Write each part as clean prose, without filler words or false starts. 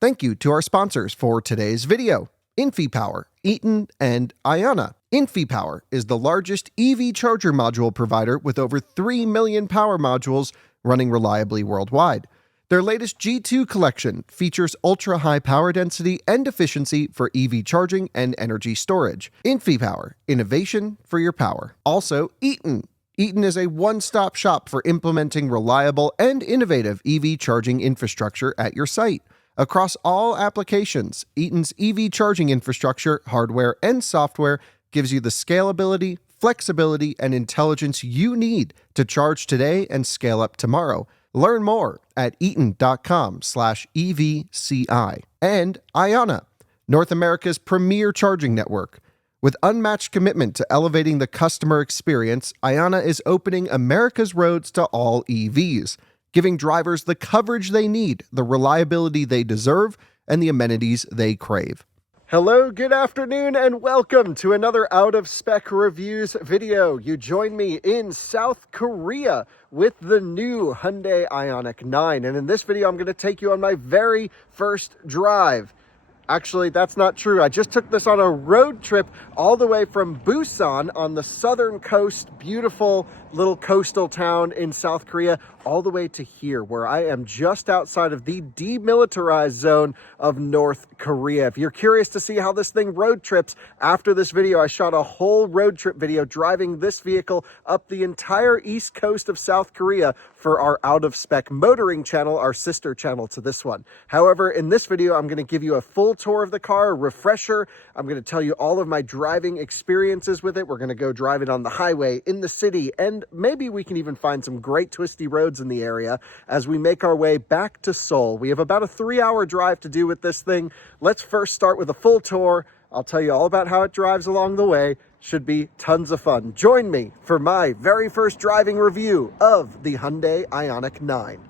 Thank you to our sponsors for today's video, InfyPower, Eaton, and Ionna. InfyPower is the largest EV charger module provider with over 3 million power modules running reliably worldwide. Their latest G2 collection features ultra-high power density and efficiency for EV charging and energy storage. InfyPower, innovation for your power. Also, Eaton. Eaton is a one-stop shop for implementing reliable and innovative EV charging infrastructure at your site. Across all applications, Eaton's EV charging infrastructure, hardware, and software gives you the scalability, flexibility, and intelligence you need to charge today and scale up tomorrow. Learn more at eaton.com/EVCI. And Ionna, North America's premier charging network. With unmatched commitment to elevating the customer experience, Ionna is opening America's roads to all EVs, giving drivers the coverage they need, the reliability they deserve, and the amenities they crave. Hello, good afternoon, and welcome to another Out of Spec Reviews video. You join me in South Korea with the new Hyundai IONIQ 9, and in this video I'm going to take you on my very first drive. Actually, that's not true. I just took this on a road trip all the way from Busan on the southern coast, beautiful little coastal town in South Korea, all the way to here, where I am just outside of the demilitarized zone of North Korea. If you're curious to see how this thing road trips, after this video, I shot a whole road trip video driving this vehicle up the entire east coast of South Korea for our Out of Spec Motoring channel, our sister channel to this one. However, in this video, I'm going to give you a full tour of the car, a refresher. I'm going to tell you all of my driving experiences with it. We're going to go drive it on the highway, in the city, and maybe we can even find some great twisty roads in the area as we make our way back to Seoul. We have about a 3-hour drive to do with this thing. Let's first start with a full tour. I'll tell you all about how it drives along the way. Should be tons of fun. Join me for my very first driving review of the Hyundai IONIQ 9.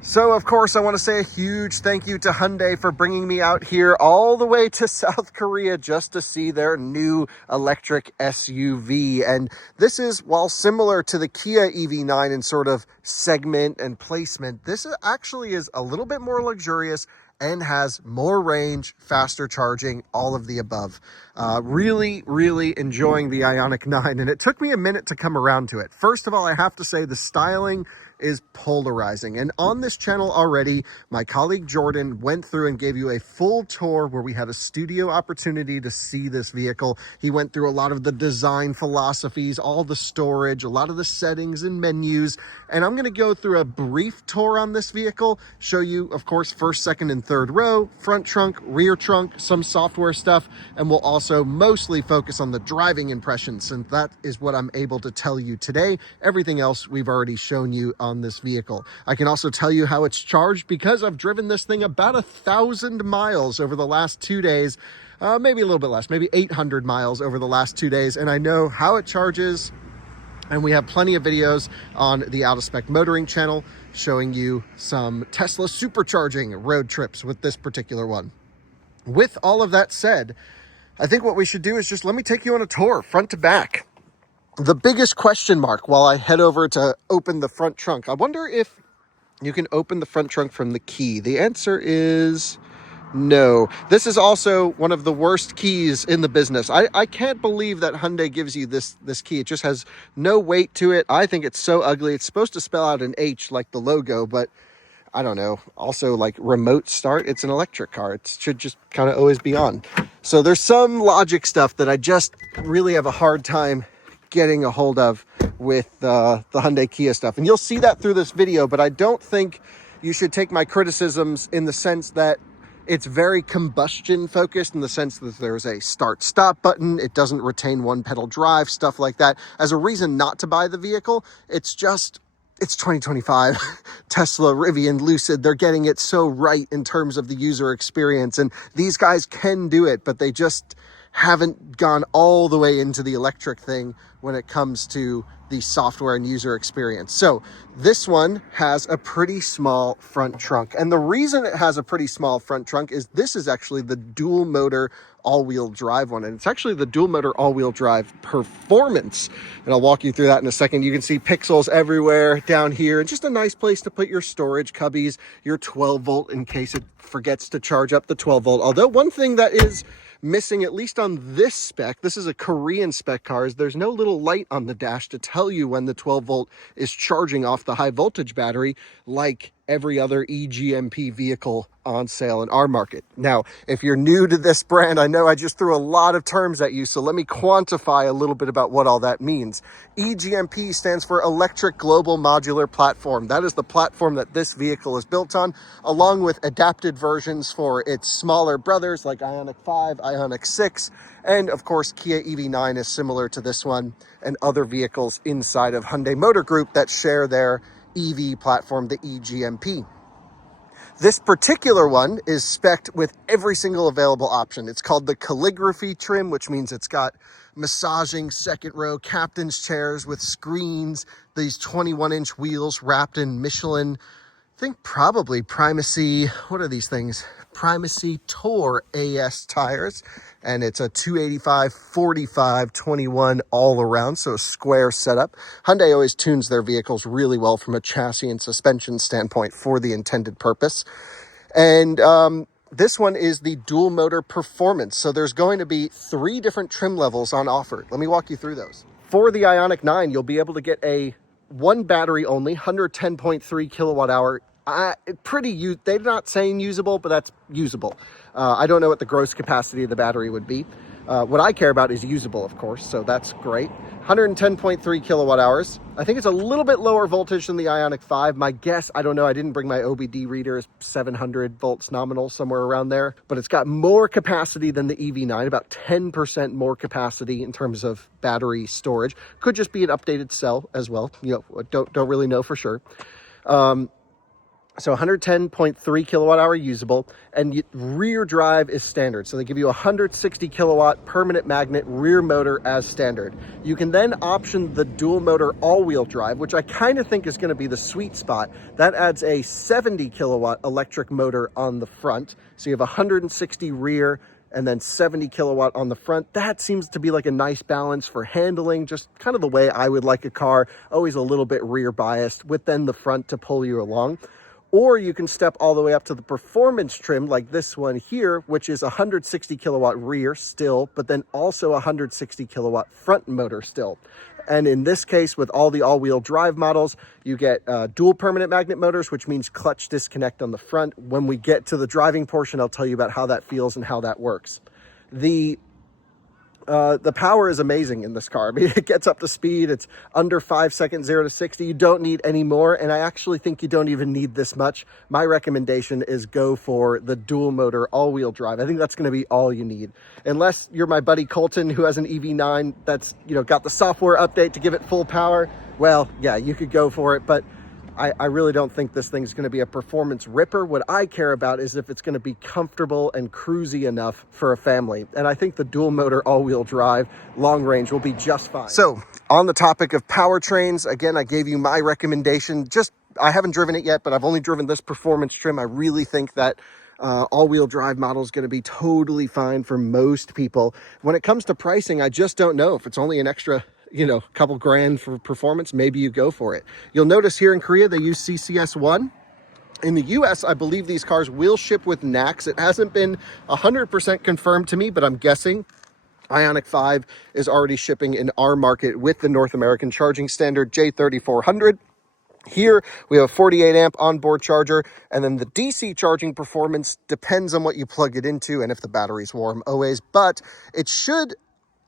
So, of course, I want to say a huge thank you to Hyundai for bringing me out here all the way to South Korea just to see their new electric SUV. And this is, while similar to the Kia EV9 in sort of segment and placement, this actually is a little bit more luxurious and has more range, faster charging, all of the above. Really enjoying the IONIQ 9, and it took me a minute to come around to it. First of all, I have to say the styling is polarizing. And on this channel already, my colleague Jordan went through and gave you a full tour where we had a studio opportunity to see this vehicle. He went through a lot of the design philosophies, all the storage, a lot of the settings and menus. And I'm going to go through a brief tour on this vehicle, show you, of course, first, second, and third row, front trunk, rear trunk, some software stuff, and we'll also mostly focus on the driving impressions, since that is what I'm able to tell you today. Everything else we've already shown you on this vehicle. I can also tell you how it's charged because I've driven this thing about 1,000 miles over the last 2 days, maybe a little bit less, maybe 800 miles over the last 2 days, and I know how it charges. And we have plenty of videos on the Out of Spec Motoring channel showing you some Tesla supercharging road trips with this particular one. With all of that said, I think what we should do is just let me take you on a tour front to back. The biggest question mark while I head over to open the front trunk, I wonder if you can open the front trunk from the key. The answer is no. This is also one of the worst keys in the business. I can't believe that Hyundai gives you this key. It just has no weight to it. I think it's so ugly. It's supposed to spell out an H like the logo, but I don't know. Also, like remote start, it's an electric car. It should just kind of always be on. So there's some logic stuff that I just really have a hard time getting a hold of with the Hyundai Kia stuff. And you'll see that through this video, but I don't think you should take my criticisms in the sense that it's very combustion focused, in the sense that there's a start stop button. It doesn't retain one pedal drive, stuff like that, as a reason not to buy the vehicle. It's 2025. Tesla, Rivian, Lucid, they're getting it so right in terms of the user experience. And these guys can do it, but they just haven't gone all the way into the electric thing when it comes to the software and user experience. So this one has a pretty small front trunk. And the reason it has a pretty small front trunk is this is actually the dual motor all-wheel drive one. And it's actually the dual motor all-wheel drive performance. And I'll walk you through that in a second. You can see pixels everywhere down here. And just a nice place to put your storage cubbies, your 12 volt in case it forgets to charge up the 12 volt. Although one thing that is missing, at least on this spec, this is a Korean spec car, is there's no little light on the dash to tell you when the 12 volt is charging off the high voltage battery like every other EGMP vehicle on sale in our market. Now, if you're new to this brand, I know I just threw a lot of terms at you, so let me quantify a little bit about what all that means. EGMP stands for Electric Global Modular Platform. That is the platform that this vehicle is built on, along with adapted versions for its smaller brothers like IONIQ 5, IONIQ 6, and of course Kia EV9 is similar to this one, and other vehicles inside of Hyundai Motor Group that share their EV platform, the EGMP. This particular one is spec'd with every single available option. It's called the calligraphy trim, which means it's got massaging second row captain's chairs with screens, these 21-inch wheels wrapped in Michelin, I think probably Primacy, what are these things? Primacy Tour AS tires, and it's a 285, 45, 21 all around, so a square setup. Hyundai always tunes their vehicles really well from a chassis and suspension standpoint for the intended purpose. And this one is the dual motor performance. So there's going to be 3 different trim levels on offer. Let me walk you through those. For the IONIQ 9, you'll be able to get a one battery only, 110.3 kilowatt hour. They're not saying usable, but that's usable. I don't know what the gross capacity of the battery would be. What I care about is usable, of course, so that's great. 110.3 kilowatt hours. I think it's a little bit lower voltage than the IONIQ 5. My guess, I don't know, I didn't bring my OBD reader, is 700 volts nominal, somewhere around there. But it's got more capacity than the EV9, about 10% more capacity in terms of battery storage. Could just be an updated cell as well. You know, don't really know for sure. So 110.3 kilowatt hour usable, and rear drive is standard. So they give you a 160 kilowatt permanent magnet rear motor as standard. You can then option the dual motor all-wheel drive, which I kind of think is going to be the sweet spot. That adds a 70 kilowatt electric motor on the front. So you have 160 rear and then 70 kilowatt on the front. That seems to be like a nice balance for handling, just kind of the way I would like a car, always a little bit rear biased with then the front to pull you along. Or you can step all the way up to the performance trim like this one here, which is 160 kilowatt rear still, but then also 160 kilowatt front motor still. And in this case, with all the all-wheel drive models, you get dual permanent magnet motors, which means clutch disconnect on the front. When we get to the driving portion, I'll tell you about how that feels and how that works. The power is amazing in this car. I mean, it gets up to speed. It's under 5 seconds, 0 to 60. You don't need any more, and I actually think you don't even need this much. My recommendation is go for the dual motor all-wheel drive. I think that's going to be all you need. Unless you're my buddy Colton, who has an EV9 that's, you know, got the software update to give it full power. Well, yeah, you could go for it, but I really don't think this thing's going to be a performance ripper. What I care about is if it's going to be comfortable and cruisy enough for a family. And I think the dual motor all-wheel drive long range will be just fine. So on the topic of powertrains, again, I gave you my recommendation. I haven't driven it yet, but I've only driven this performance trim. I really think that all-wheel drive model is going to be totally fine for most people. When it comes to pricing, I just don't know if it's only an extra, you know, couple grand for performance, maybe you go for it. You'll notice here in Korea, they use CCS1. In the US, I believe these cars will ship with NACS. It hasn't been 100% confirmed to me, but I'm guessing IONIQ 5 is already shipping in our market with the North American charging standard J3400. Here we have a 48 amp onboard charger, and then the DC charging performance depends on what you plug it into and if the battery's warm always, but it should,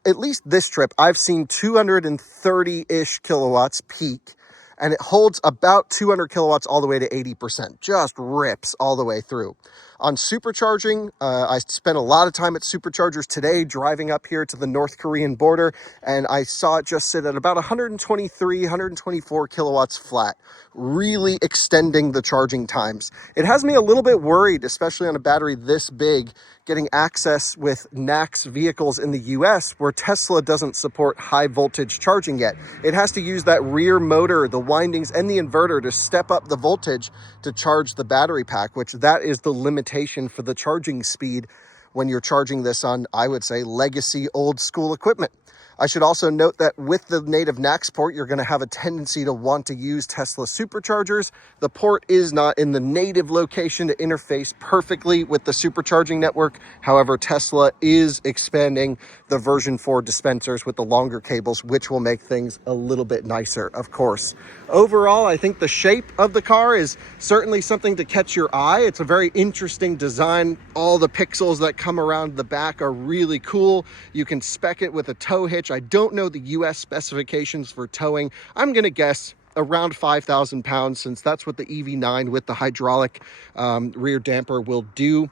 at least this trip, I've seen 230-ish kilowatts peak, and it holds about 200 kilowatts all the way to 80%. Just rips all the way through. On supercharging, I spent a lot of time at superchargers today driving up here to the North Korean border, and I saw it just sit at about 123, 124 kilowatts flat, really extending the charging times. It has me a little bit worried, especially on a battery this big, getting access with NACS vehicles in the US where Tesla doesn't support high voltage charging yet. It has to use that rear motor, the windings, and the inverter to step up the voltage to charge the battery pack, which that is the limitation for the charging speed when you're charging this on, I would say, legacy old school equipment. I should also note that with the native NACS port, you're going to have a tendency to want to use Tesla superchargers. The port is not in the native location to interface perfectly with the supercharging network. However, Tesla is expanding the version 4 dispensers with the longer cables, which will make things a little bit nicer, of course. Overall, I think the shape of the car is certainly something to catch your eye. It's a very interesting design. All the pixels that come around the back are really cool. You can spec it with a tow hitch. I don't know the US specifications for towing. I'm going to guess around 5,000 pounds, since that's what the EV9 with the hydraulic rear damper will do.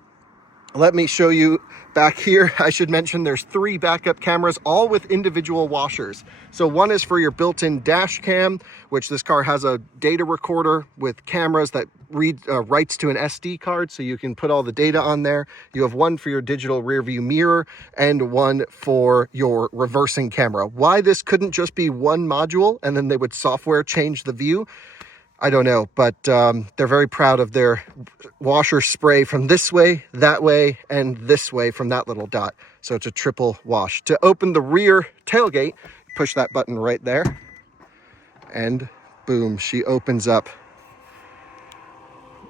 Let me show you back here. I should mention there's 3 backup cameras, all with individual washers. So one is for your built-in dash cam, which this car has a data recorder with cameras that writes to an SD card, so you can put all the data on there. You have one for your digital rear view mirror and one for your reversing camera. Why this couldn't just be one module and then they would software change the view, I don't know, but they're very proud of their washer spray from this way, that way, and this way from that little dot. So it's a triple wash. To open the rear tailgate, push that button right there, and boom, she opens up.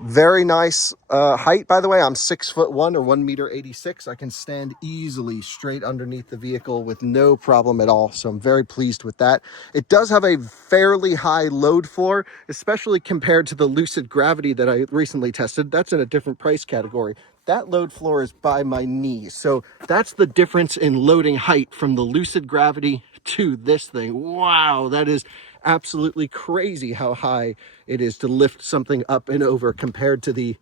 Very nice height, by the way. I'm 6'1" or 1.86 m. I can stand easily straight underneath the vehicle with no problem at all. So I'm very pleased with that. It does have a fairly high load floor, especially compared to the Lucid Gravity that I recently tested. That's in a different price category. That load floor is by my knees. So that's the difference in loading height from the Lucid Gravity to this thing. Wow, that is absolutely crazy how high it is to lift something up and over compared to the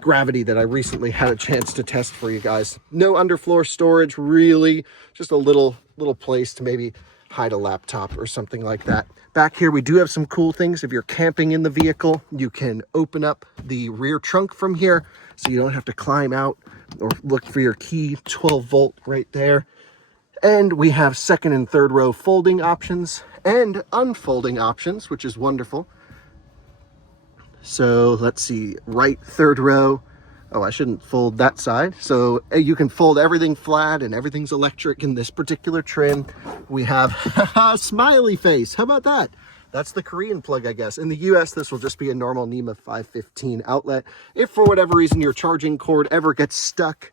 Gravity that I recently had a chance to test for you guys. No underfloor storage, really, just a little place to maybe hide a laptop or something like that. Back here, we do have some cool things. If you're camping in the vehicle, you can open up the rear trunk from here, so you don't have to climb out or look for your key. 12 volt right there. And we have second and third row folding options and unfolding options, which is wonderful. So let's see, right third row. Oh, I shouldn't fold that side. So you can fold everything flat and everything's electric in this particular trim. We have a smiley face. How about that? That's the Korean plug, I guess. In the US, this will just be a normal NEMA 515 outlet. If for whatever reason your charging cord ever gets stuck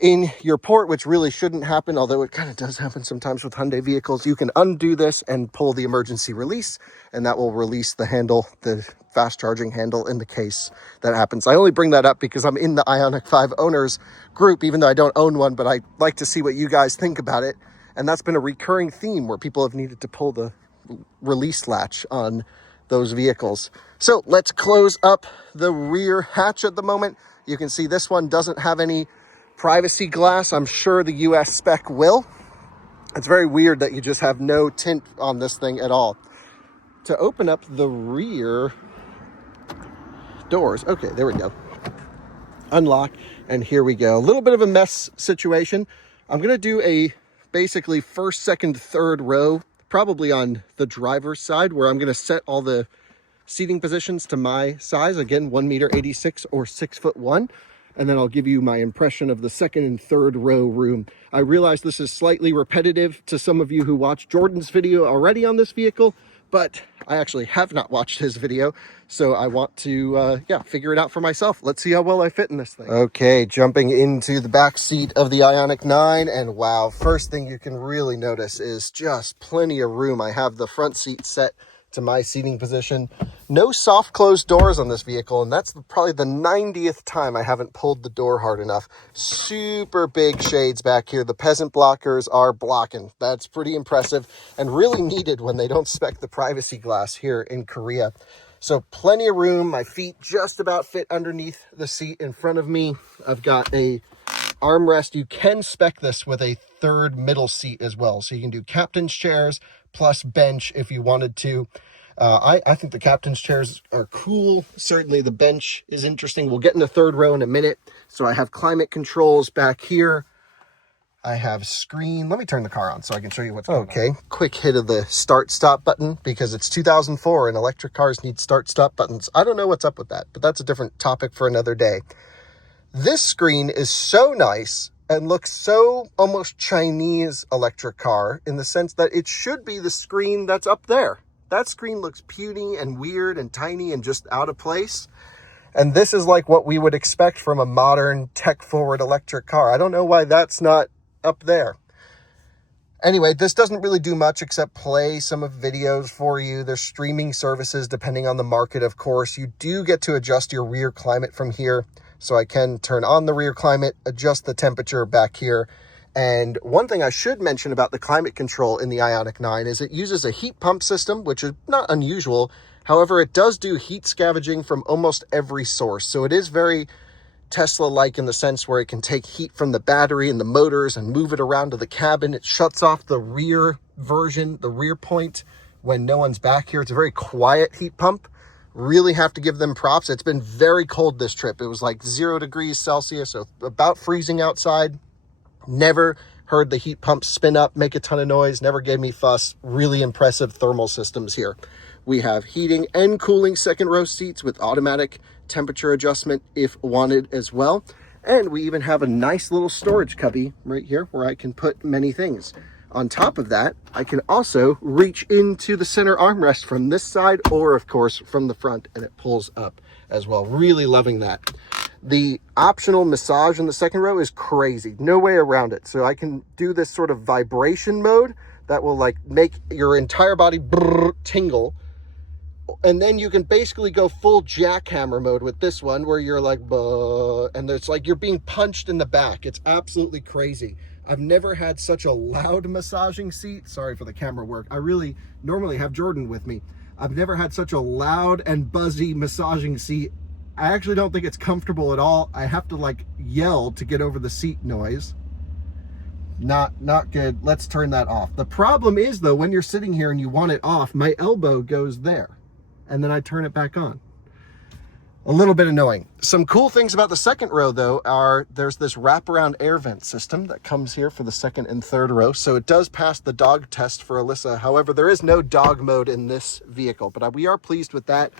in your port, which really shouldn't happen, although it kind of does happen sometimes with Hyundai vehicles, you can undo this and pull the emergency release, and that will release the handle, the fast charging handle, in the case that happens. I only bring that up because I'm in the IONIQ 5 owners group, even though I don't own one, but I like to see what you guys think about it. And that's been a recurring theme where people have needed to pull the release latch on those vehicles. So let's close up the rear hatch at the moment. You can see this one doesn't have any privacy glass. I'm sure the US spec will. It's very weird that you just have no tint on this thing at all. To open up the rear doors, okay, there we go. Unlock, and here we go. A little bit of a mess situation. I'm gonna do a basically first, second, third row, probably on the driver's side, where I'm gonna set all the seating positions to my size. Again, 1.86 m or 6'1". And then I'll give you my impression of the second and third row room. I realize this is slightly repetitive to some of you who watched Jordan's video already on this vehicle, but I actually have not watched his video, so I want to figure it out for myself. Let's see how well I fit in this thing. Okay, jumping into the back seat of the IONIQ 9, and wow, first thing you can really notice is just plenty of room. I have the front seat set to my seating position. No soft closed doors on this vehicle, and that's probably the 90th time I haven't pulled the door hard enough. Super big shades back here. The peasant blockers are blocking. That's pretty impressive and really needed when they don't spec the privacy glass here in Korea. So plenty of room. My feet just about fit underneath the seat in front of me. I've got a armrest. You can spec this with a third middle seat as well. So you can do captain's chairs plus bench if you wanted to. I think the captain's chairs are cool. Certainly the bench is interesting. We'll get in the third row in a minute. So I have climate controls back here. I have screen. Let me turn the car on so I can show you what's going on. Okay, quick hit of the start-stop button because it's 2004 and electric cars need start-stop buttons. I don't know what's up with that, but that's a different topic for another day. This screen is so nice and looks so almost Chinese electric car in the sense that it should be the screen that's up there. That screen looks puny and weird and tiny and just out of place. And this is like what we would expect from a modern tech-forward electric car. I don't know why that's not up there. Anyway, this doesn't really do much except play some of videos for you. There's streaming services depending on the market, of course. You do get to adjust your rear climate from here. So I can turn on the rear climate, adjust the temperature back here. And one thing I should mention about the climate control in the IONIQ 9 is it uses a heat pump system, which is not unusual. However, it does do heat scavenging from almost every source. So it is very Tesla-like in the sense where it can take heat from the battery and the motors and move it around to the cabin. It shuts off the rear version, the rear point, when no one's back here. It's a very quiet heat pump. Really have to give them props. It's been very cold this trip. It was like 0 degrees Celsius, so about freezing outside. Never heard the heat pump spin up, make a ton of noise, never gave me fuss. Really impressive thermal systems here. We have heating and cooling second row seats with automatic temperature adjustment if wanted as well. And we even have a nice little storage cubby right here where I can put many things. On top of that, I can also reach into the center armrest from this side or, of course, from the front, and it pulls up as well. Really loving that. The optional massage in the second row is crazy. No way around it. So I can do this sort of vibration mode that will like make your entire body tingle. And then you can basically go full jackhammer mode with this one where you're like, and it's like you're being punched in the back. It's absolutely crazy. I've never had such a loud massaging seat. Sorry for the camera work. I really normally have Jordan with me. I've never had such a loud and buzzy massaging seat. I actually don't think it's comfortable at all. I have to like yell to get over the seat noise. Not good. Let's turn that off. The problem is though, when you're sitting here and you want it off, my elbow goes there and then I turn it back on. A little bit annoying. Some cool things about the second row though are there's this wraparound air vent system that comes here for the second and third row. So it does pass the dog test for Alyssa. However, there is no dog mode in this vehicle, but we are pleased with that.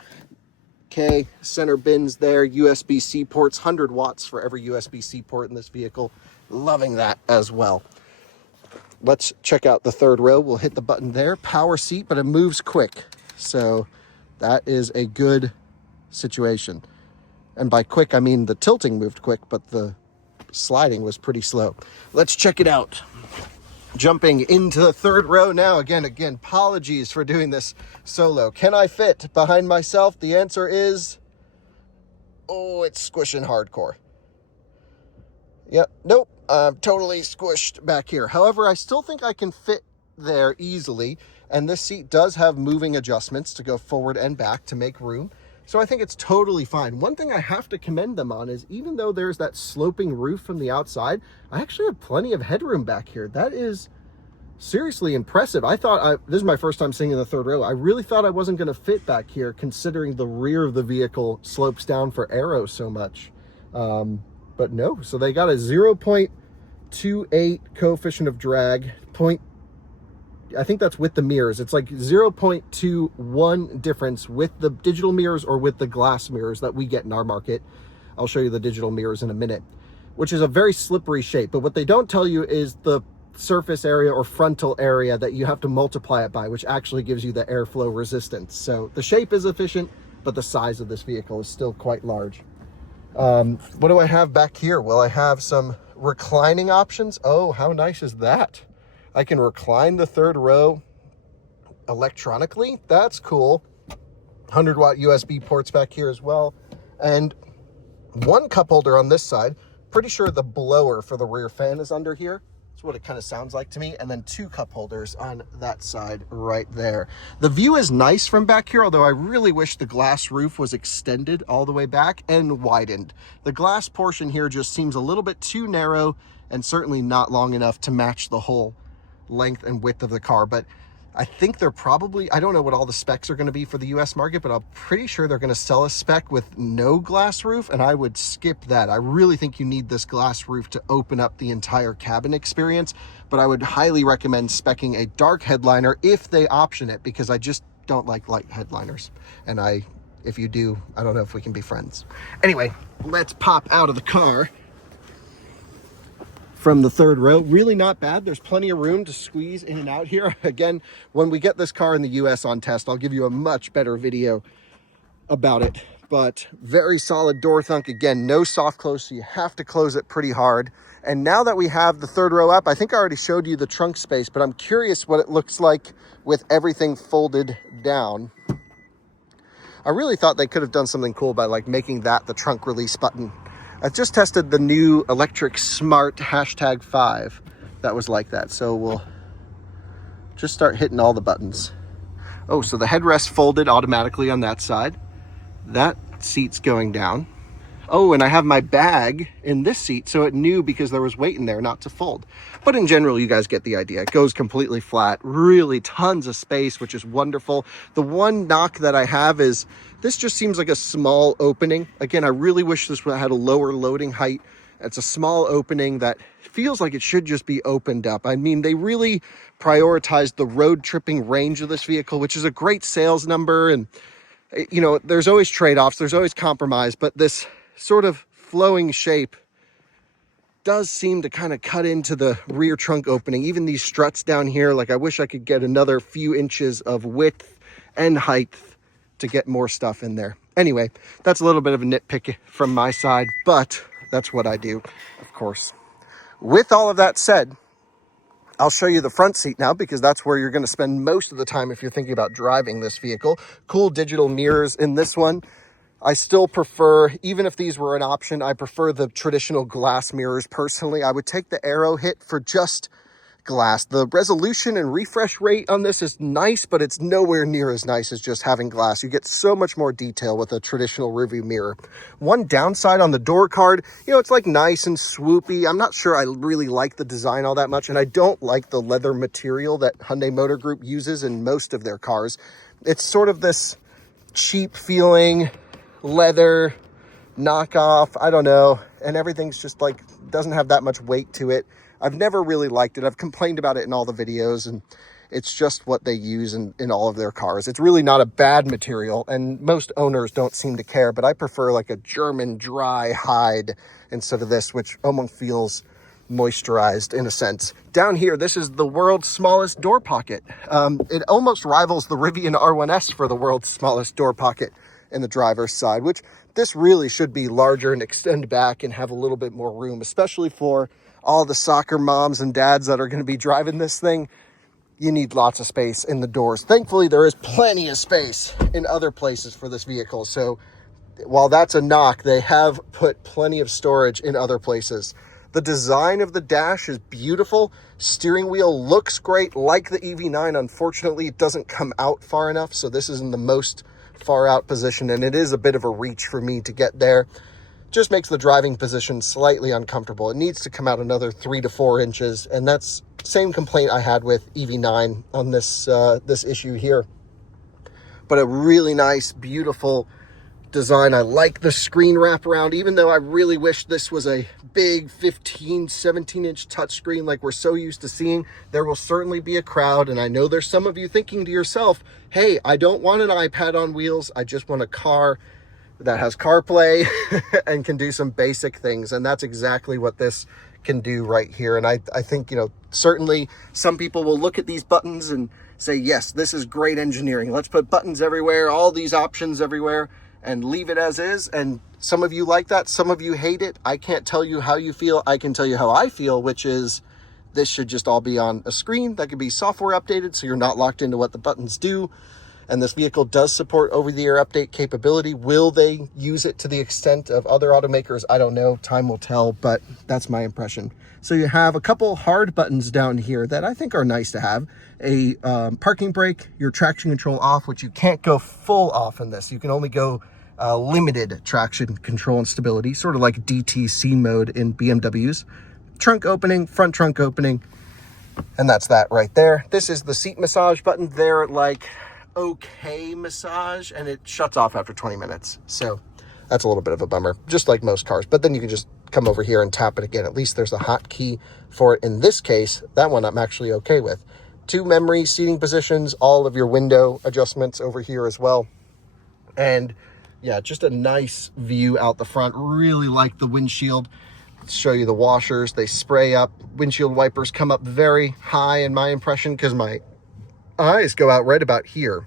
Okay, center bins there, USB-C ports, 100 watts for every USB-C port in this vehicle. Loving that as well. Let's check out the third row. We'll hit the button there. Power seat, but it moves quick. So that is a good situation. And by quick, I mean the tilting moved quick, but the sliding was pretty slow. Let's check it out. Jumping into the third row now. Again, apologies for doing this solo. Can I fit behind myself? The answer is, it's squishing hardcore. Yep, nope, I'm totally squished back here. However, I still think I can fit there easily. And this seat does have moving adjustments to go forward and back to make room. So I think it's totally fine. One thing I have to commend them on is even though there's that sloping roof from the outside, I actually have plenty of headroom back here. That is seriously impressive. I thought, this is my first time sitting in the third row. I really thought I wasn't going to fit back here considering the rear of the vehicle slopes down for aero so much. But no, so they got a 0.28 coefficient of drag, I think that's with the mirrors. It's like 0.21 difference with the digital mirrors or with the glass mirrors that we get in our market. I'll show you the digital mirrors in a minute, which is a very slippery shape. But what they don't tell you is the surface area or frontal area that you have to multiply it by, which actually gives you the airflow resistance. So the shape is efficient, but the size of this vehicle is still quite large. What do I have back here? Well, I have some reclining options. Oh, how nice is that? I can recline the third row electronically. That's cool. 100 watt USB ports back here as well. And one cup holder on this side. Pretty sure the blower for the rear fan is under here. It's what it kind of sounds like to me. And then 2 cup holders on that side right there. The view is nice from back here, although I really wish the glass roof was extended all the way back and widened. The glass portion here just seems a little bit too narrow and certainly not long enough to match the whole length and width of the car. But I think they're probably, I don't know what all the specs are going to be for the US market, but I'm pretty sure they're going to sell a spec with no glass roof, and I would skip that. I really think you need this glass roof to open up the entire cabin experience, but I would highly recommend speccing a dark headliner if they option it, because I just don't like light headliners. And if you do, I don't know if we can be friends. Anyway, let's pop out of the car from the 3rd row. Really not bad. There's plenty of room to squeeze in and out here. Again, when we get this car in the US on test, I'll give you a much better video about it. But very solid door thunk. Again, no soft close, so you have to close it pretty hard. And now that we have the 3rd row up, I think I already showed you the trunk space, but I'm curious what it looks like with everything folded down. I really thought they could have done something cool by like making that the trunk release button. I just tested the new electric smart #5 that was like that. So we'll just start hitting all the buttons. Oh, so the headrest folded automatically on that side. That seat's going down. Oh, and I have my bag in this seat, so it knew because there was weight in there not to fold. But in general, you guys get the idea. It goes completely flat, really tons of space, which is wonderful. The one knock that I have is this just seems like a small opening. Again, I really wish this had a lower loading height. It's a small opening that feels like it should just be opened up. I mean, they really prioritized the road tripping range of this vehicle, which is a great sales number. And, you know, there's always trade-offs, there's always compromise, but this sort of flowing shape does seem to kind of cut into the rear trunk opening. Even these struts down here, like I wish I could get another few inches of width and height to get more stuff in there. Anyway, that's a little bit of a nitpick from my side, but that's what I do, of course. With all of that said, I'll show you the front seat now, because that's where you're going to spend most of the time if you're thinking about driving this vehicle. Cool digital mirrors in this one. I still prefer, even if these were an option, I prefer the traditional glass mirrors personally. I would take the Aero hit for just glass. The resolution and refresh rate on this is nice, but it's nowhere near as nice as just having glass. You get so much more detail with a traditional rearview mirror. One downside on the door card, you know, it's like nice and swoopy. I'm not sure I really like the design all that much, and I don't like the leather material that Hyundai Motor Group uses in most of their cars. It's sort of this cheap feeling leather knockoff, I don't know, and everything's just like doesn't have that much weight to it. I've never really liked it. I've complained about it in all the videos, and it's just what they use in all of their cars. It's really not a bad material, and most owners don't seem to care, but I prefer like a German dry hide instead of this, which almost feels moisturized in a sense. Down here, this is the world's smallest door pocket. It almost rivals the Rivian R1S for the world's smallest door pocket in the driver's side, which this really should be larger and extend back and have a little bit more room, especially for all the soccer moms and dads that are going to be driving this thing. You need lots of space in the doors. Thankfully, there is plenty of space in other places for this vehicle. So while that's a knock, they have put plenty of storage in other places. The design of the dash is beautiful. Steering wheel looks great, like the EV9. Unfortunately, it doesn't come out far enough, so this is in the most far out position, and it is a bit of a reach for me to get there. Just makes the driving position slightly uncomfortable. It needs to come out another 3 to 4 inches, and that's same complaint I had with EV9 on this issue here. But a really nice, beautiful design. I like the screen wraparound, even though I really wish this was a big 15, 17-inch touchscreen like we're so used to seeing. There will certainly be a crowd, and I know there's some of you thinking to yourself, hey, I don't want an iPad on wheels. I just want a car that has CarPlay and can do some basic things, and that's exactly what this can do right here. And I think, you know, certainly some people will look at these buttons and say, yes, this is great engineering. Let's put buttons everywhere, all these options everywhere, and leave it as is. And some of you like that, some of you hate it. I can't tell you how you feel. I can tell you how I feel, which is this should just all be on a screen that can be software updated, so you're not locked into what the buttons do. And this vehicle does support over-the-air update capability. Will they use it to the extent of other automakers? I don't know. Time will tell, but that's my impression. So you have a couple hard buttons down here that I think are nice to have. A parking brake, your traction control off, which you can't go full off in this. You can only go limited traction control and stability, sort of like DTC mode in BMWs. Trunk opening, front trunk opening, and that's that right there. This is the seat massage button. They're like okay massage, and it shuts off after 20 minutes. So that's a little bit of a bummer, just like most cars. But then you can just come over here and tap it again. At least there's a hotkey for it. In this case, that one I'm actually okay with. 2 memory seating positions, all of your window adjustments over here as well. And yeah, just a nice view out the front. Really like the windshield. Let's show you the washers. They spray up. Windshield wipers come up very high in my impression because my eyes go out right about here.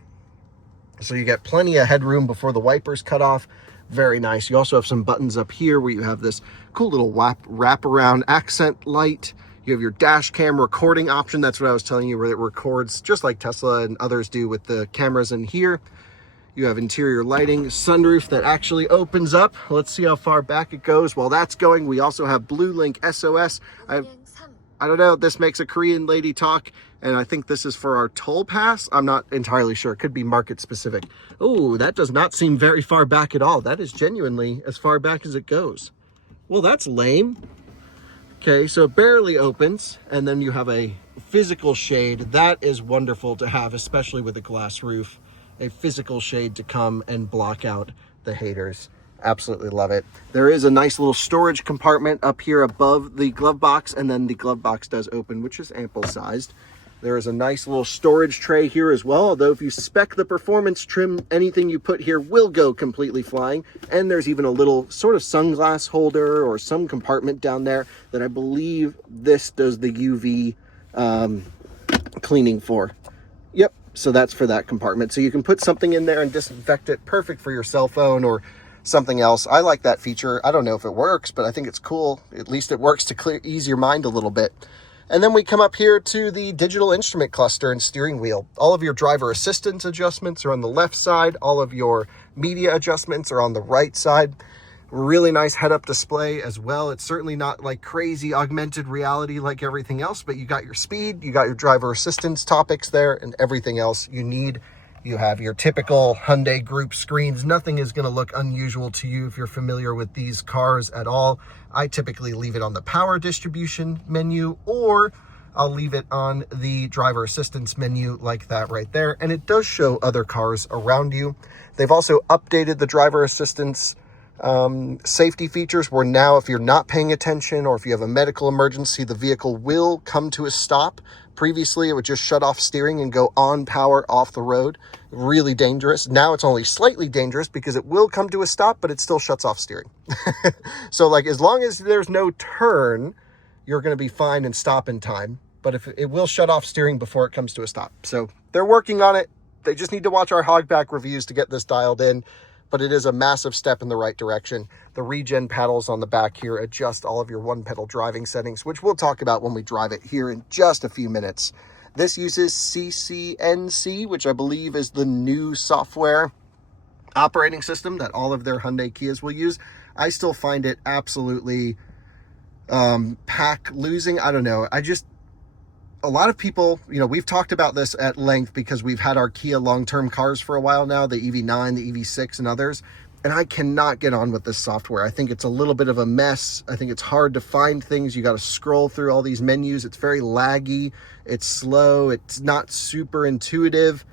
So you get plenty of headroom before the wipers cut off. Very nice. You also have some buttons up here where you have this cool little wrap-around accent light. You have your dash cam recording option. That's what I was telling you, where it records just like Tesla and others do with the cameras in here. You have interior lighting, sunroof that actually opens up. Let's see how far back it goes. While that's going, we also have Blue Link SOS. I don't know, this makes a Korean lady talk, and I think this is for our toll pass. I'm not entirely sure. It could be market specific. Oh, that does not seem very far back at all. That is genuinely as far back as it goes. Well, that's lame. Okay, so it barely opens, and then you have a physical shade. That is wonderful to have, especially with a glass roof. A physical shade to come and block out the haters. Absolutely love it. There is a nice little storage compartment up here above the glove box, and then the glove box does open, which is ample sized. There is a nice little storage tray here as well, although if you spec the performance trim, anything you put here will go completely flying. And there's even a little sort of sunglass holder or some compartment down there that I believe this does the UV cleaning for. Yep, so that's for that compartment. So you can put something in there and disinfect it. Perfect for your cell phone or something else. I like that feature. I don't know if it works, but I think it's cool. At least it works to ease your mind a little bit. And then we come up here to the digital instrument cluster and steering wheel. All of your driver assistance adjustments are on the left side. All of your media adjustments are on the right side. Really nice head-up display as well. It's certainly not like crazy augmented reality like everything else, but you got your speed, you got your driver assistance topics there, and everything else you need. You have your typical Hyundai Group screens. Nothing is going to look unusual to you if you're familiar with these cars at all. I typically leave it on the power distribution menu, or I'll leave it on the driver assistance menu like that right there. And it does show other cars around you. They've also updated the driver assistance safety features where now if you're not paying attention or if you have a medical emergency, the vehicle will come to a stop. Previously, it would just shut off steering and go on power off the road. Really dangerous. Now it's only slightly dangerous because it will come to a stop, but it still shuts off steering. So like as long as there's no turn, you're going to be fine and stop in time. But if it will shut off steering before it comes to a stop. So they're working on it. They just need to watch our hogback reviews to get this dialed in. But it is a massive step in the right direction. The regen paddles on the back here adjust all of your one-pedal driving settings, which we'll talk about when we drive it here in just a few minutes. This uses CCNC, which I believe is the new software operating system that all of their Hyundai Kias will use. I still find it absolutely pack losing. I don't know. A lot of people, we've talked about this at length because we've had our Kia long-term cars for a while now, the EV9, the EV6, and others, and I cannot get on with this software. I think it's a little bit of a mess. I think it's hard to find things. You got to scroll through all these menus. It's very laggy. It's slow. It's not super intuitive.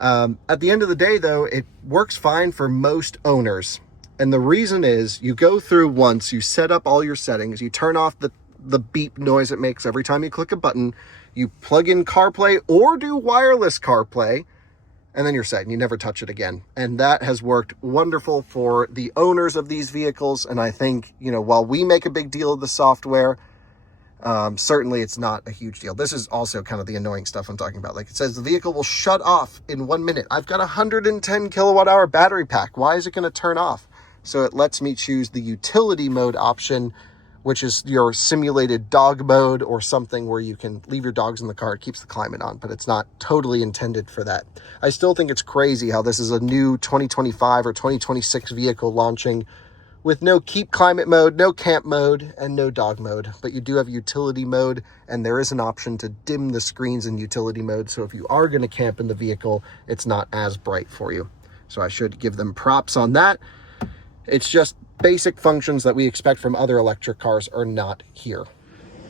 At the end of the day, though, it works fine for most owners. And the reason is you go through once, you set up all your settings, you turn off the beep noise it makes every time you click a button, you plug in CarPlay or do wireless CarPlay, and then you're set and you never touch it again. And that has worked wonderful for the owners of these vehicles. And I think, while we make a big deal of the software, certainly it's not a huge deal. This is also kind of the annoying stuff I'm talking about. Like it says the vehicle will shut off in 1 minute. I've got a 110 kilowatt hour battery pack. Why is it going to turn off? So it lets me choose the utility mode option, which is your simulated dog mode or something where you can leave your dogs in the car. It keeps the climate on, but it's not totally intended for that. I still think it's crazy how this is a new 2025 or 2026 vehicle launching with no keep climate mode, no camp mode, and no dog mode. But you do have utility mode, and there is an option to dim the screens in utility mode. So if you are going to camp in the vehicle, it's not as bright for you. So I should give them props on that. It's just basic functions that we expect from other electric cars are not here.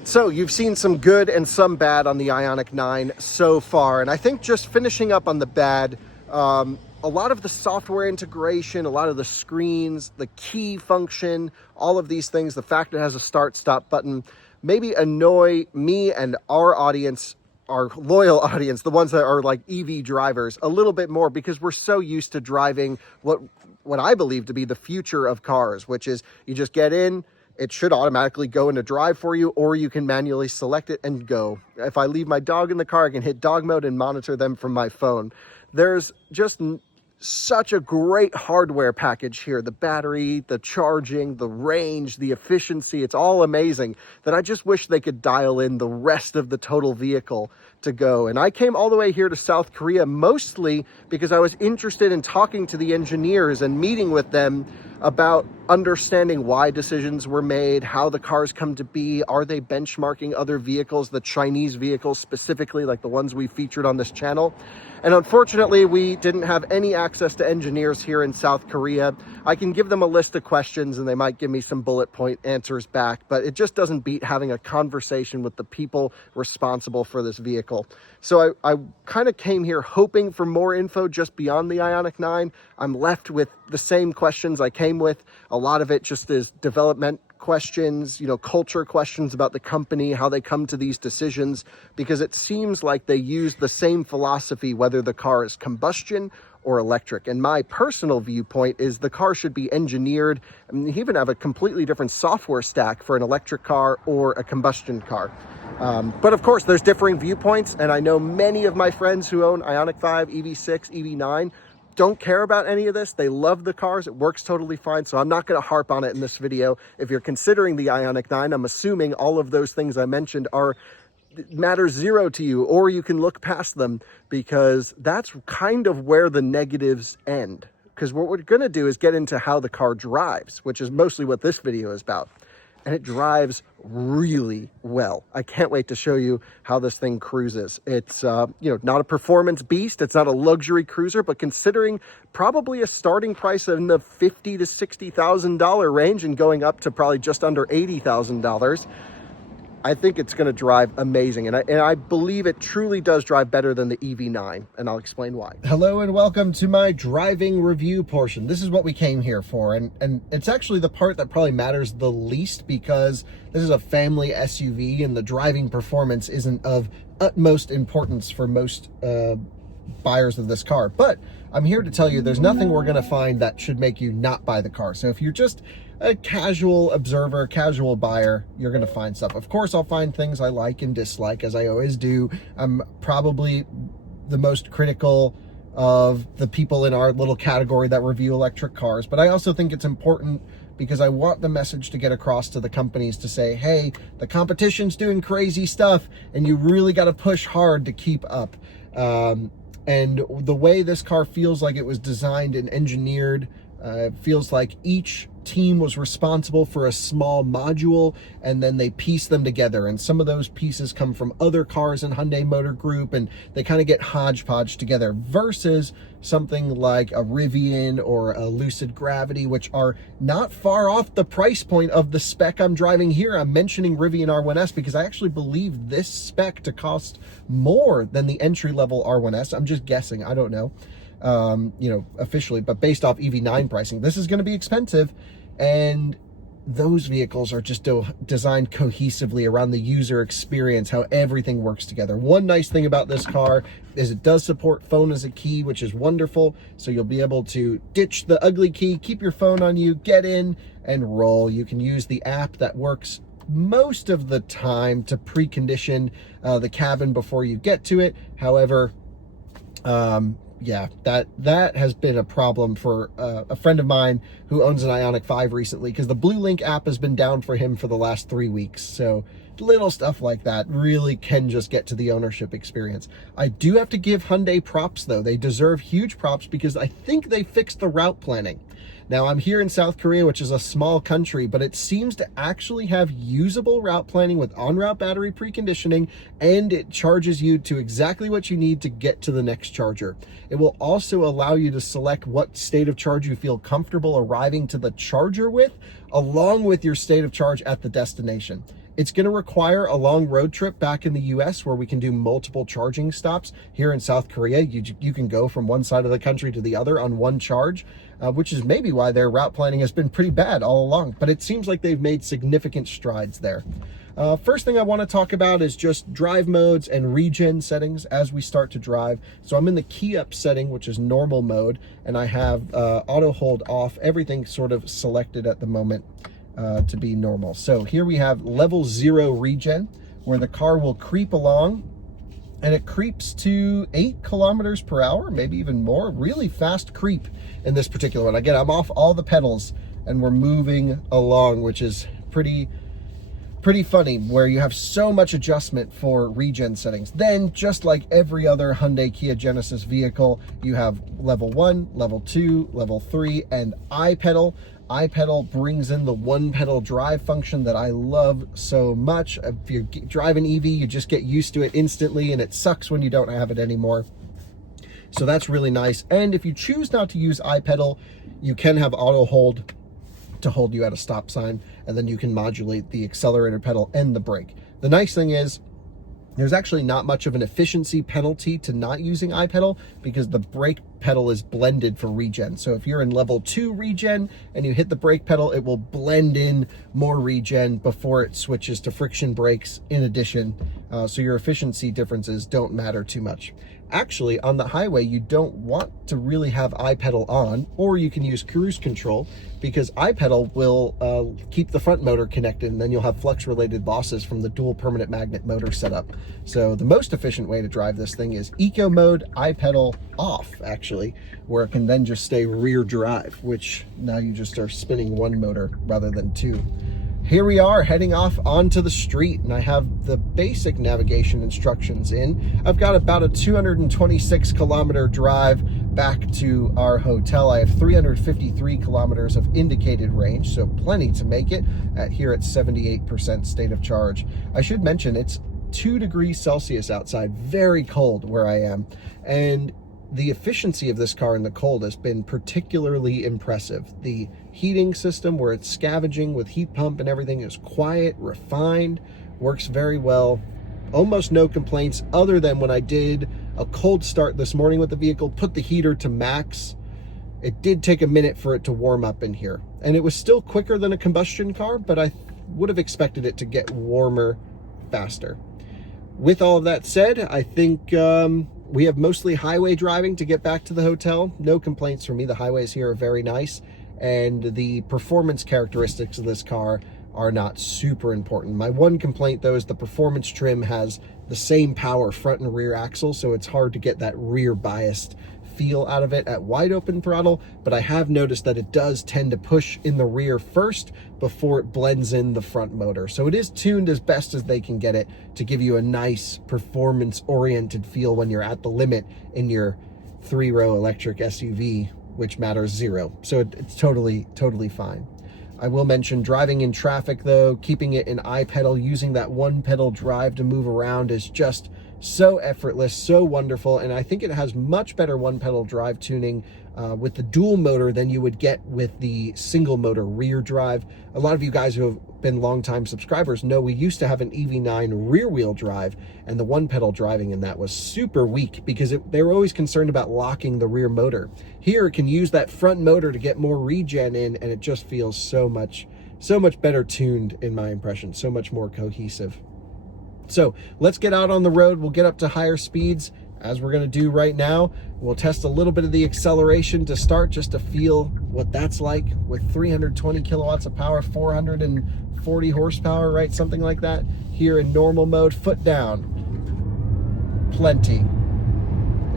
So you've seen some good and some bad on the IONIQ 9 so far. And I think just finishing up on the bad, a lot of the software integration, a lot of the screens, the key function, all of these things, the fact it has a start-stop button, maybe annoy me and our audience, our loyal audience, the ones that are like EV drivers, a little bit more, because we're so used to driving what I believe to be the future of cars, which is you just get in, it should automatically go into drive for you, or you can manually select it and go. If I leave my dog in the car, I can hit dog mode and monitor them from my phone. There's just such a great hardware package here. The battery, the charging, the range, the efficiency, it's all amazing that I just wish they could dial in the rest of the total vehicle to go. And I came all the way here to South Korea mostly because I was interested in talking to the engineers and meeting with them about understanding why decisions were made, how the cars come to be, are they benchmarking other vehicles, the Chinese vehicles specifically, like the ones we featured on this channel. And unfortunately, we didn't have any access to engineers here in South Korea. I can give them a list of questions and they might give me some bullet point answers back, but it just doesn't beat having a conversation with the people responsible for this vehicle. So I kind of came here hoping for more info just beyond the IONIQ 9. I'm left with the same questions I came with. A lot of it just is development questions, culture questions about the company, how they come to these decisions, because it seems like they use the same philosophy, whether the car is combustion or electric. And my personal viewpoint is the car should be engineered, and even have a completely different software stack for an electric car or a combustion car. But of course, there's differing viewpoints, and I know many of my friends who own IONIQ 5, EV6, EV9, don't care about any of this. They love the cars. It works totally fine. So I'm not going to harp on it in this video. If you're considering the IONIQ 9, I'm assuming all of those things I mentioned matter zero to you, or you can look past them, because that's kind of where the negatives end. Because what we're going to do is get into how the car drives, which is mostly what this video is about. And it drives really well. I can't wait to show you how this thing cruises. It's, not a performance beast. It's not a luxury cruiser, but considering probably a starting price in the $50,000 to $60,000 range and going up to probably just under $80,000, I think it's going to drive amazing. And I believe it truly does drive better than the EV9, and I'll explain why. Hello and welcome to my driving review portion. This is what we came here for, and it's actually the part that probably matters the least, because this is a family SUV and the driving performance isn't of utmost importance for most buyers of this car. But I'm here to tell you there's nothing we're going to find that should make you not buy the car. So if you're just a casual observer, casual buyer, you're going to find stuff. Of course, I'll find things I like and dislike, as I always do. I'm probably the most critical of the people in our little category that review electric cars, but I also think it's important because I want the message to get across to the companies to say, hey, the competition's doing crazy stuff and you really got to push hard to keep up. And the way this car feels like it was designed and engineered, it feels like each team was responsible for a small module, and then they piece them together. And some of those pieces come from other cars in Hyundai Motor Group, and they kind of get hodgepodge together, versus something like a Rivian or a Lucid Gravity, which are not far off the price point of the spec I'm driving here. I'm mentioning Rivian R1S because I actually believe this spec to cost more than the entry-level R1S. I'm just guessing. I don't know. Officially, but based off EV9 pricing, this is going to be expensive, and those vehicles are just designed cohesively around the user experience, how everything works together. One nice thing about this car is it does support phone as a key, which is wonderful. So you'll be able to ditch the ugly key, keep your phone on you, get in and roll. You can use the app that works most of the time to precondition the cabin before you get to it. However, yeah, that has been a problem for a friend of mine who owns an IONIQ 5 recently, because the Blue Link app has been down for him for the last 3 weeks. So little stuff like that really can just get to the ownership experience. I do have to give Hyundai props though. They deserve huge props because I think they fixed the route planning. Now, I'm here in South Korea, which is a small country, but it seems to actually have usable route planning with on-route battery preconditioning, and it charges you to exactly what you need to get to the next charger. It will also allow you to select what state of charge you feel comfortable arriving to the charger with, along with your state of charge at the destination. It's going to require a long road trip back in the US where we can do multiple charging stops. Here in South Korea, you can go from one side of the country to the other on one charge, which is maybe why their route planning has been pretty bad all along. But it seems like they've made significant strides there. First thing I want to talk about is just drive modes and regen settings as we start to drive. So I'm in the key up setting, which is normal mode, and I have auto hold off, everything sort of selected at the moment to be normal. So here we have level 0 regen, where the car will creep along, and it creeps to 8 kilometers per hour, maybe even more. Really fast creep in this particular one. Again, I'm off all the pedals and we're moving along, which is pretty funny, where you have so much adjustment for regen settings. Then, just like every other Hyundai Kia Genesis vehicle, you have level 1, level 2, level 3, and iPedal. iPedal brings in the one pedal drive function that I love so much. If you drive an EV, you just get used to it instantly, and it sucks when you don't have it anymore. So that's really nice. And if you choose not to use iPedal, you can have auto hold to hold you at a stop sign, and then you can modulate the accelerator pedal and the brake. The nice thing is, there's actually not much of an efficiency penalty to not using iPedal, because the brake pedal is blended for regen. So if you're in level 2 regen and you hit the brake pedal, it will blend in more regen before it switches to friction brakes in addition. So your efficiency differences don't matter too much. Actually, on the highway, you don't want to really have iPedal on, or you can use cruise control, because iPedal will keep the front motor connected, and then you'll have flux-related losses from the dual permanent magnet motor setup. So the most efficient way to drive this thing is eco mode, iPedal off, actually, where it can then just stay rear drive, which now you just are spinning one motor rather than two. Here we are heading off onto the street, and I have the basic navigation instructions in. I've got about a 226 kilometer drive back to our hotel. I have 353 kilometers of indicated range, so plenty to make it here at 78% state of charge. I should mention it's 2 degrees Celsius outside, very cold where I am, and the efficiency of this car in the cold has been particularly impressive. The heating system, where it's scavenging with heat pump and everything, is quiet, refined, works very well. Almost no complaints, other than when I did a cold start this morning with the vehicle, put the heater to max. It did take a minute for it to warm up in here, and it was still quicker than a combustion car, but I would have expected it to get warmer faster. With all of that said, I think we have mostly highway driving to get back to the hotel. No complaints from me. The highways here are very nice, and the performance characteristics of this car are not super important. My one complaint, though, is the performance trim has the same power front and rear axle, so it's hard to get that rear biased feel out of it at wide open throttle, but I have noticed that it does tend to push in the rear first before it blends in the front motor. So it is tuned as best as they can get it to give you a nice performance-oriented feel when you're at the limit in your 3-row electric SUV, which matters 0. So it's totally fine. I will mention driving in traffic, though, keeping it in iPedal, using that one pedal drive to move around is just so effortless, so wonderful, and I think it has much better one pedal drive tuning with the dual motor than you would get with the single motor rear drive. A lot of you guys who have been longtime subscribers know we used to have an EV9 rear wheel drive, and the one pedal driving in that was super weak because they were always concerned about locking the rear motor. Here it can use that front motor to get more regen in, and it just feels so much better tuned in my impression, so much more cohesive. So let's get out on the road. We'll get up to higher speeds, as we're going to do right now. We'll test a little bit of the acceleration to start, just to feel what that's like with 320 kilowatts of power, 440 horsepower, right? Something like that. Here in normal mode, foot down. Plenty.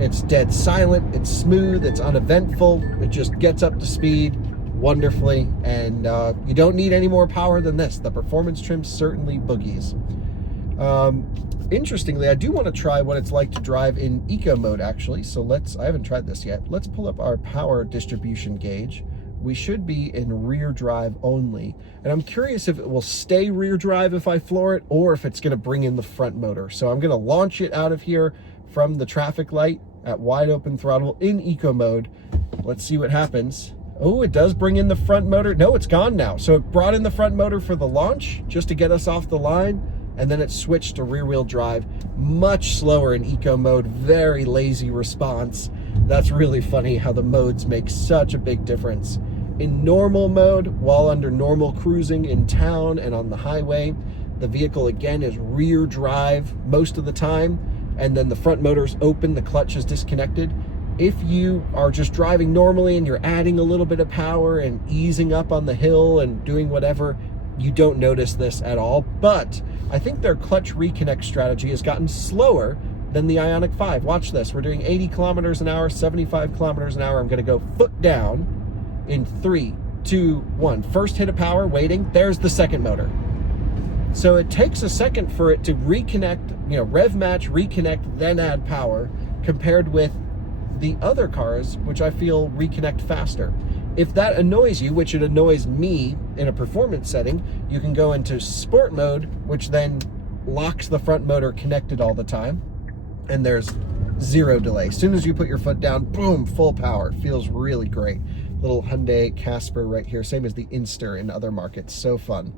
It's dead silent, it's smooth, it's uneventful, it just gets up to speed wonderfully, and you don't need any more power than this. The performance trim certainly boogies. Interestingly, I do want to try what it's like to drive in eco mode actually, so I haven't tried this yet. Let's pull up our power distribution gauge. We should be in rear drive only, and I'm curious if it will stay rear drive if I floor it, or if it's going to bring in the front motor. So I'm going to launch it out of here from the traffic light at wide open throttle in eco mode. Let's see what happens. Oh, it does bring in the front motor. No, it's gone now. So it brought in the front motor for the launch just to get us off the line, and then it switched to rear wheel drive. Much slower in eco mode, very lazy response. That's really funny how the modes make such a big difference. In normal mode, while under normal cruising in town and on the highway, the vehicle again is rear drive most of the time, and then the front motor's open, the clutch is disconnected. If you are just driving normally and you're adding a little bit of power and easing up on the hill and doing whatever, you don't notice this at all. But I think their clutch reconnect strategy has gotten slower than the IONIQ 5. Watch this. We're doing 80 kilometers an hour, 75 kilometers an hour. I'm going to go foot down in 3, 2, 1. First hit of power, waiting. There's the second motor. So it takes a second for it to reconnect, rev match, reconnect, then add power, compared with the other cars, which I feel reconnect faster. If that annoys you, which it annoys me in a performance setting, you can go into sport mode, which then locks the front motor connected all the time, and there's zero delay. As soon as you put your foot down, boom, full power. Feels really great. Little Hyundai Casper right here, same as the Inster in other markets. So fun.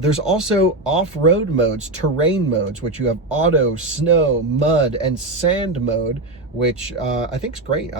There's also off-road modes, terrain modes, which you have auto, snow, mud, and sand mode, which I think is great.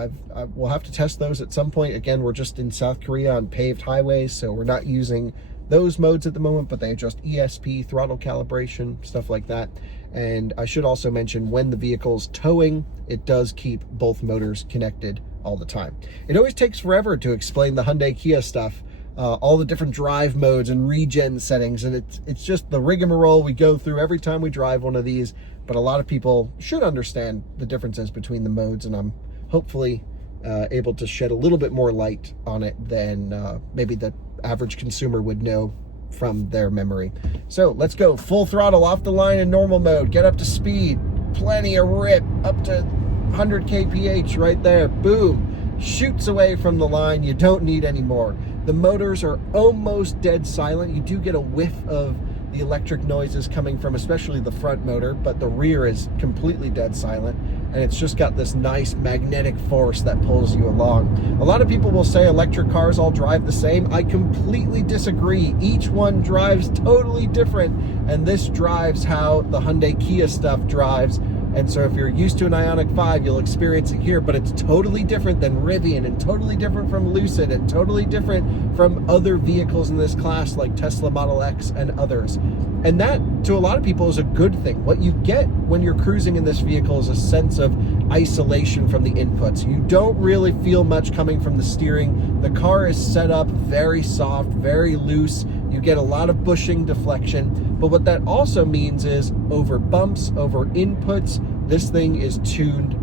We'll have to test those at some point. Again, we're just in South Korea on paved highways, so we're not using those modes at the moment, but they adjust ESP, throttle calibration, stuff like that. And I should also mention, when the vehicle's towing, it does keep both motors connected all the time. It always takes forever to explain the Hyundai Kia stuff, all the different drive modes and regen settings, and it's just the rigmarole we go through every time we drive one of these. But a lot of people should understand the differences between the modes, and I'm hopefully able to shed a little bit more light on it than maybe the average consumer would know from their memory. So let's go full throttle off the line in normal mode, get up to speed, plenty of rip, up to 100 kph right there, boom, shoots away from the line. You don't need any more. The motors are almost dead silent. You do get a whiff of the electric noises coming from especially the front motor, but the rear is completely dead silent, and it's just got this nice magnetic force that pulls you along. A lot of people will say electric cars all drive the same. I completely disagree. Each one drives totally different, and this drives how the Hyundai Kia stuff drives. And so if you're used to an IONIQ 5, you'll experience it here, but it's totally different than Rivian, and totally different from Lucid, and totally different from other vehicles in this class like Tesla Model X and others. And that, to a lot of people, is a good thing. What you get when you're cruising in this vehicle is a sense of isolation from the inputs. You don't really feel much coming from the steering. The car is set up very soft, very loose. You get a lot of bushing deflection, but what that also means is over bumps, over inputs, this thing is tuned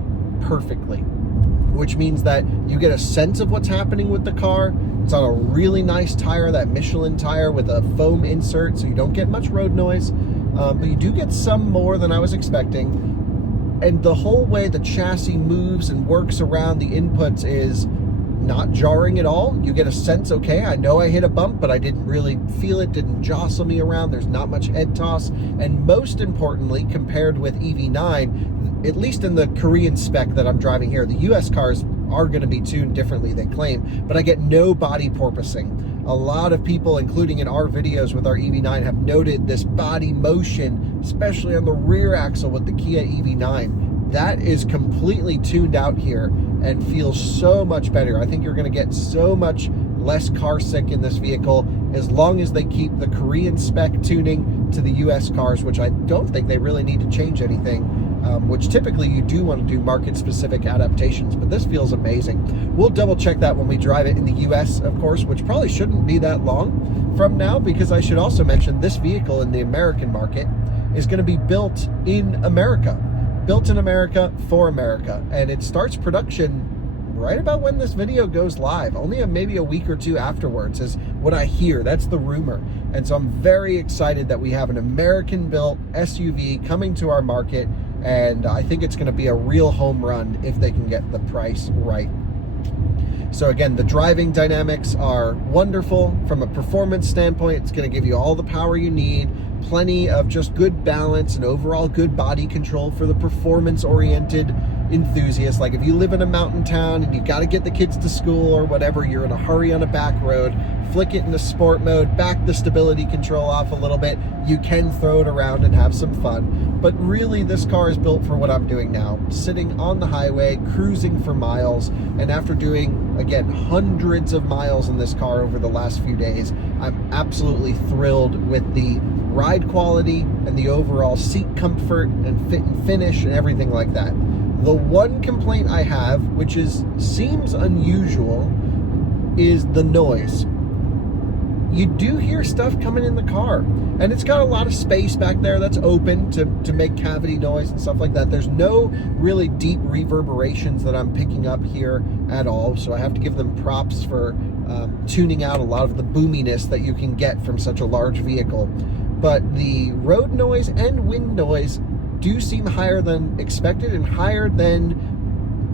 perfectly, which means that you get a sense of what's happening with the car. It's on a really nice tire, that Michelin tire with a foam insert, so you don't get much road noise, but you do get some more than I was expecting. And the whole way the chassis moves and works around the inputs is not jarring at all. You get a sense, okay, I know I hit a bump, but I didn't really feel it, didn't jostle me around, there's not much head toss. And most importantly, compared with EV9, at least in the Korean spec that I'm driving here, the US cars are going to be tuned differently, they claim, but I get no body porpoising. A lot of people, including in our videos with our EV9, have noted this body motion, especially on the rear axle with the Kia EV9. That is completely tuned out here and feels so much better. I think you're going to get so much less car sick in this vehicle as long as they keep the Korean spec tuning to the US cars, which I don't think they really need to change anything, which typically you do want to do market specific adaptations, but this feels amazing. We'll double check that when we drive it in the US, of course, which probably shouldn't be that long from now, because I should also mention this vehicle in the American market is going to be built in America, built in America for America, and it starts production right about when this video goes live. Only maybe a week or two afterwards is what I hear. That's the rumor. And so I'm very excited that we have an American-built SUV coming to our market, and I think it's going to be a real home run if they can get the price right. So again, the driving dynamics are wonderful. From a performance standpoint, it's going to give you all the power you need, plenty of just good balance and overall good body control for the performance-oriented enthusiast. Like if you live in a mountain town and you got to get the kids to school or whatever, you're in a hurry on a back road, flick it into sport mode, back the stability control off a little bit, you can throw it around and have some fun. But really, this car is built for what I'm doing now, sitting on the highway, cruising for miles. And after doing, again, hundreds of miles in this car over the last few days, I'm absolutely thrilled with the ride quality and the overall seat comfort and fit and finish and everything like that. The one complaint I have, which seems unusual, is the noise. You do hear stuff coming in the car, and it's got a lot of space back there that's open to make cavity noise and stuff like that. There's no really deep reverberations that I'm picking up here at all, so I have to give them props for tuning out a lot of the boominess that you can get from such a large vehicle. But the road noise and wind noise do seem higher than expected and higher than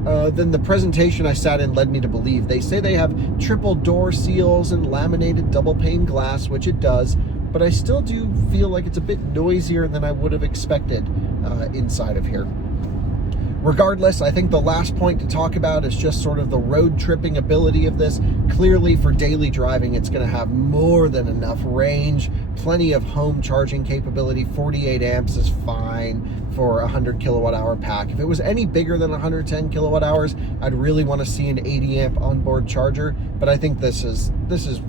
the presentation I sat in led me to believe. They say they have triple door seals and laminated double pane glass, which it does, but I still do feel like it's a bit noisier than I would have expected inside of here. Regardless, I think the last point to talk about is just sort of the road tripping ability of this. Clearly, for daily driving, it's going to have more than enough range, plenty of home charging capability. 48 amps is fine for a 100 kilowatt hour pack. If it was any bigger than 110 kilowatt hours, I'd really want to see an 80 amp onboard charger. But I think this is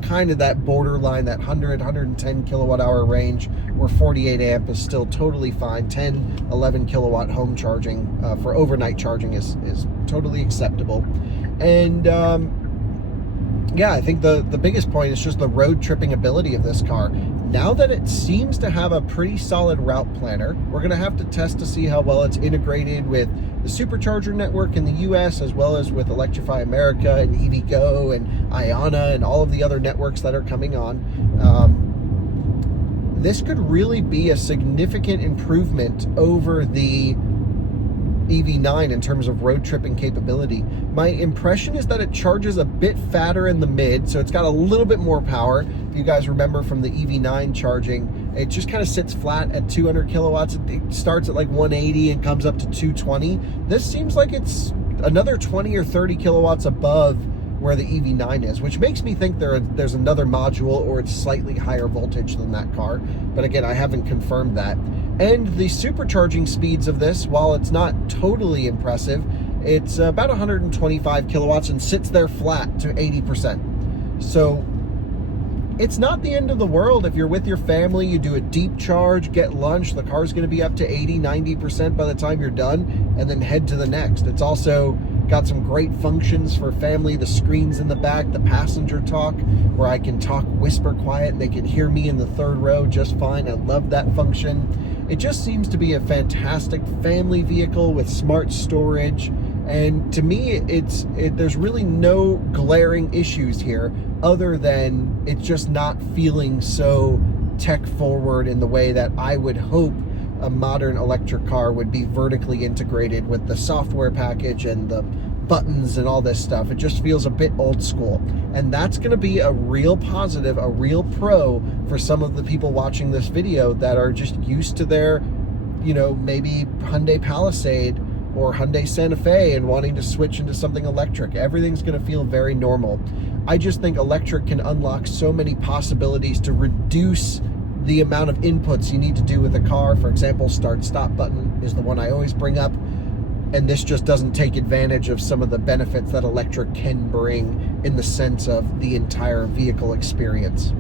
kind of that borderline, that 110 kilowatt hour range, where 48 amp is still totally fine. 10, 11 kilowatt home charging for overnight charging is totally acceptable. And yeah, I think the biggest point is just the road tripping ability of this car. Now that it seems to have a pretty solid route planner, we're going to have to test to see how well it's integrated with the supercharger network in the US, as well as with Electrify America and EVgo and Ionna and all of the other networks that are coming on. This could really be a significant improvement over the EV9 in terms of road tripping capability. My impression is that it charges a bit fatter in the mid, so it's got a little bit more power. If you guys remember from the EV9 charging, it just kind of sits flat at 200 kilowatts. It starts at like 180 and comes up to 220. This seems like it's another 20 or 30 kilowatts above where the EV9 is, which makes me think there's another module or it's slightly higher voltage than that car. But again, I haven't confirmed that. And the supercharging speeds of this, while it's not totally impressive, it's about 125 kilowatts and sits there flat to 80%. So it's not the end of the world. If you're with your family, you do a deep charge, get lunch, the car's going to be up to 80, 90% by the time you're done, and then head to the next. It's also got some great functions for family. The screens in the back, the passenger talk, where I can talk whisper quiet and they can hear me in the third row just fine. I love that function. It just seems to be a fantastic family vehicle with smart storage. And to me, there's really no glaring issues here other than it's just not feeling so tech forward in the way that I would hope a modern electric car would be vertically integrated with the software package and the buttons and all this stuff. It just feels a bit old school. And that's going to be a real positive, a real pro for some of the people watching this video that are just used to their, maybe Hyundai Palisade or Hyundai Santa Fe and wanting to switch into something electric. Everything's going to feel very normal. I just think electric can unlock so many possibilities to reduce the amount of inputs you need to do with a car. For example, start-stop button is the one I always bring up. And this just doesn't take advantage of some of the benefits that electric can bring in the sense of the entire vehicle experience.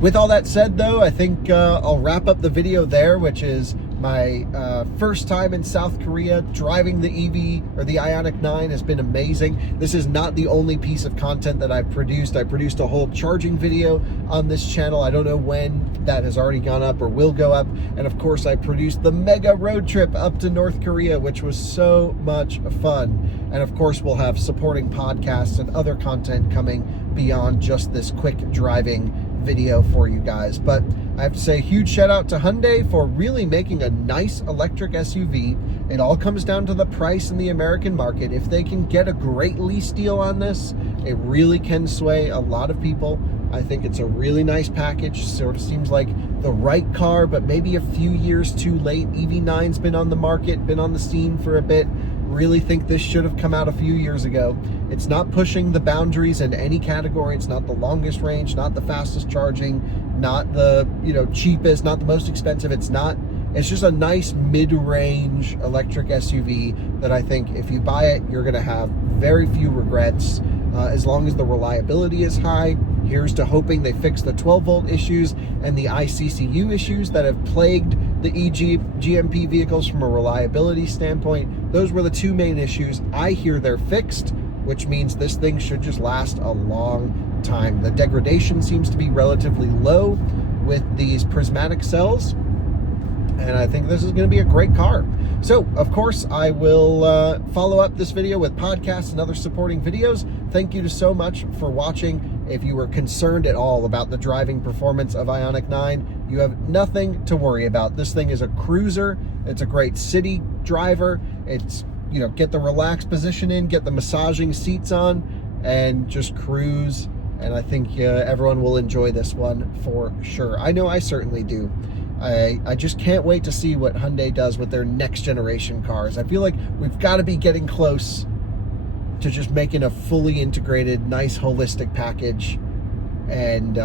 With all that said, though, I think I'll wrap up the video there, which is My first time in South Korea driving the EV, or the IONIQ 9, has been amazing. This is not the only piece of content that I've produced. I produced a whole charging video on this channel. I don't know when that has already gone up or will go up. And of course, I produced the mega road trip up to North Korea, which was so much fun. And of course, we'll have supporting podcasts and other content coming beyond just this quick driving video for you guys. But I have to say, huge shout out to Hyundai for really making a nice electric SUV. It all comes down to the price in the American market. If they can get a great lease deal on this, it really can sway a lot of people. I think it's a really nice package. Sort of seems like the right car, but maybe a few years too late. EV9's been on the market, been on the scene for a bit. Really think this should have come out a few years ago. It's not pushing the boundaries in any category. It's not the longest range, not the fastest charging, not the cheapest, not the most expensive. It's just a nice mid-range electric SUV that I think if you buy it, you're gonna have very few regrets, as long as the reliability is high. Here's to hoping they fix the 12-volt issues and the ICCU issues that have plagued the GMP vehicles from a reliability standpoint. Those were the two main issues. I hear they're fixed, which means this thing should just last a long time. The degradation seems to be relatively low with these prismatic cells, and I think this is going to be a great car. So, of course, I will follow up this video with podcasts and other supporting videos. Thank you so much for watching. If you were concerned at all about the driving performance of IONIQ 9, you have nothing to worry about. This thing is a cruiser. It's a great city driver. It's, get the relaxed position in, get the massaging seats on, and just cruise. And I think everyone will enjoy this one for sure. I know I certainly do. I just can't wait to see what Hyundai does with their next generation cars. I feel like we've got to be getting close to just making a fully integrated, nice, holistic package, and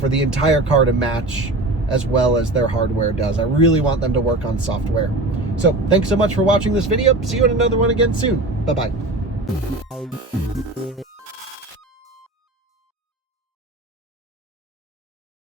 for the entire car to match as well as their hardware does. I really want them to work on software. So thanks so much for watching this video. See you in another one again soon. Bye-bye.